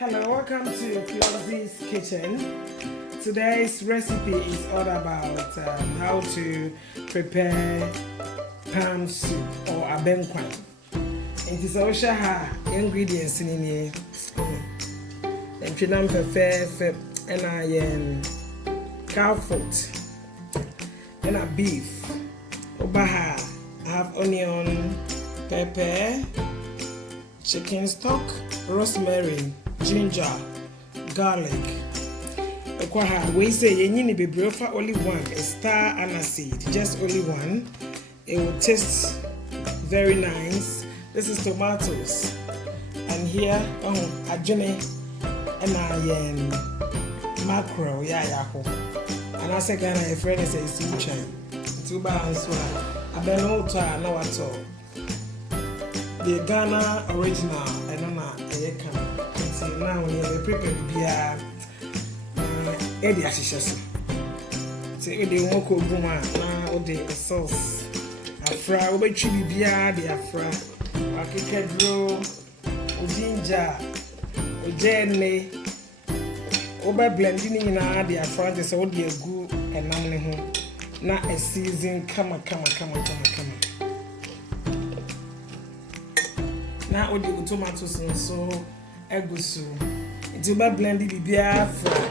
Hello, welcome to Floxxy's kitchen. Today's recipe is all about how to prepare palm soup or abenkwan. It is also ingredients in here. And pinam fefe and I cow foot and a beef. Obaha I have onion, pepper, chicken stock, rosemary, ginger, garlic. We say you need to be for only one, a star aniseed, just only one. It will taste very nice. This is tomatoes, and here a journey and I mackerel, and I say Ghana a friend is a suchan. 2 pounds I don't know now at all. The Ghana original, I don't know. Until now, we have prepared beer. Eddie Ashes. Say, they won't go boomer now, the sauce. A fry, over chili beer, the afra. A kikadro, ginger, jelly. Over blending in the afra, the so dear good and nominee. Not a season, come. Now, with the tomatoes and so, egusi. It's about blending the beer fry.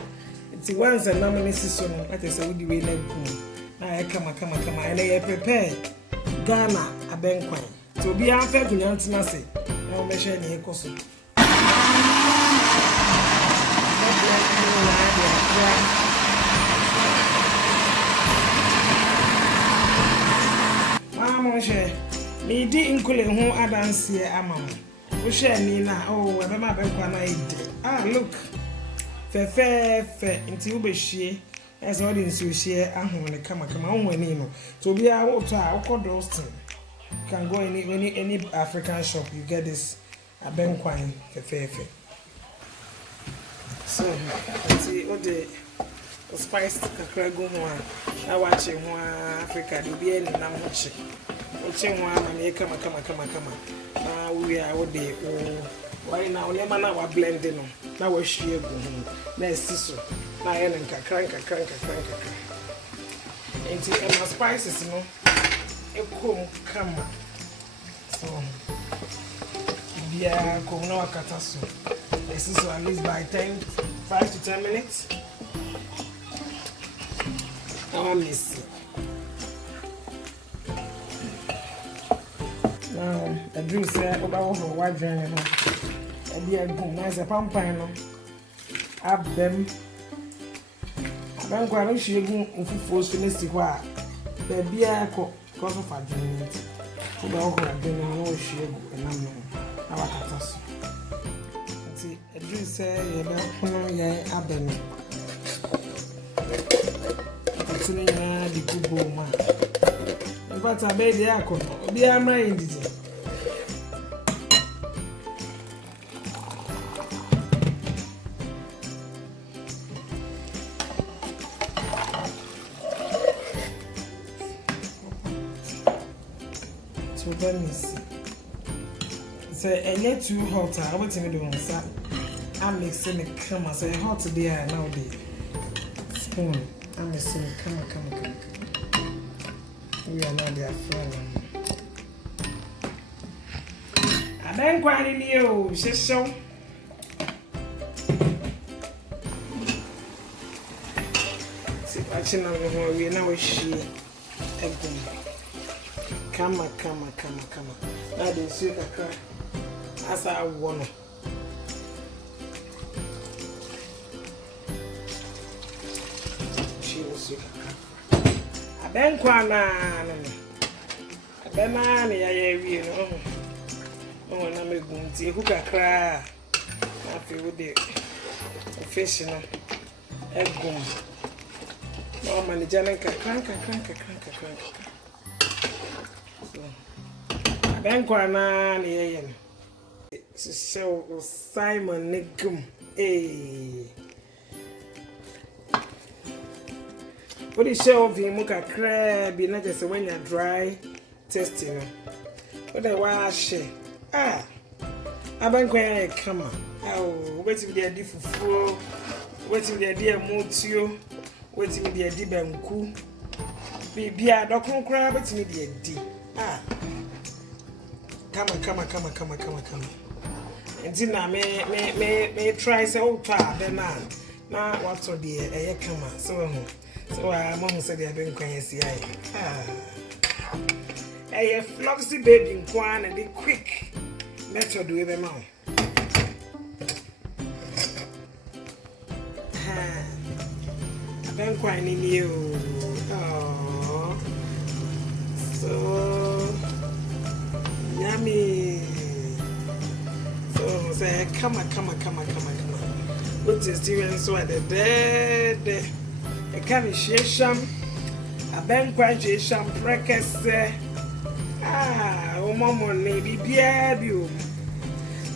It's once a nominee season, that is a woody way leg cool. Now, I come, and I prepare Ghana abenkwan. To be a fair to say, no measure any cost. Me di inkule ho adanse amam. Wo hwe ni na oh ebe ma benkwa na ide. Ah look. Fe nti wo behie. Ese wo di nsu hie ahon ne kama wo ni no. To bia wo to a wo Dostin. You can go any African shop, you get this abenkwa fe. So, nti wo de spice kakra go ho a na wa che ho Africa do bia ni na mo che. Kama we are what they why now never now blending no now we share go na siso na yen nkakran enti my spices no e kom kama so bia kom na wakata so siso at least by 5 to 10 minutes now I'm missing. I drink say about what drink no be a good nice a pampan no up them aban kwa no hwe gu ofufuo so na si ho a be bia ko so fa drink so ba ho adwene no hwe gu enam no awakata so nti I drink say ye be hono ye abem atini na di gugu ma but I made the alcohol. Be a mind. So let me see. Say, a little too hot. I want to do that. I'm mixing it. Come on, say hot there nowadays. Spoon. I'm mixing it. Come. We are not their friend. Abenkwan ni o, shesho. Si watching on the we now she egum. Kama. Na de su kakra. Asa wono. She was abenkwa na abema na ya wie no na megunti ehu kakra na fe wo de fish no egum no manager na kakra so abenkwa na ya so Simon negum what is show of him muka crab not just when you're dry testing what I wash abenkwan come on Oh, waiting the idea for waiting the idea motio, waiting the idea banku. Be a doctor crab, waiting the idea. Ah, come. And then I may try so far, then man. Now what's all the air come so I'm almost said I've been going to see. A Floxxy baby in Kwan and the quick method with them all. I've been quite in you. Oh, so yummy. So say, come on. What is doing so at the dead? A can sham. A bank graduation breakfast. Oh, mama, maybe you.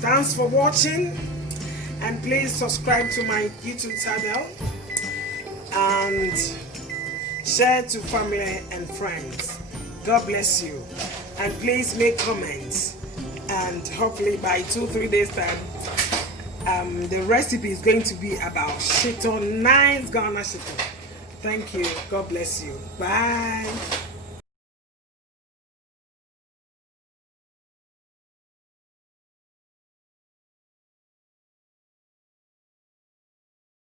Thanks for watching, and please subscribe to my YouTube channel and share to family and friends. God bless you, and please make comments. And hopefully by 2-3 days time, the recipe is going to be about shito, nice Ghana shito. Thank you. God bless you. Bye.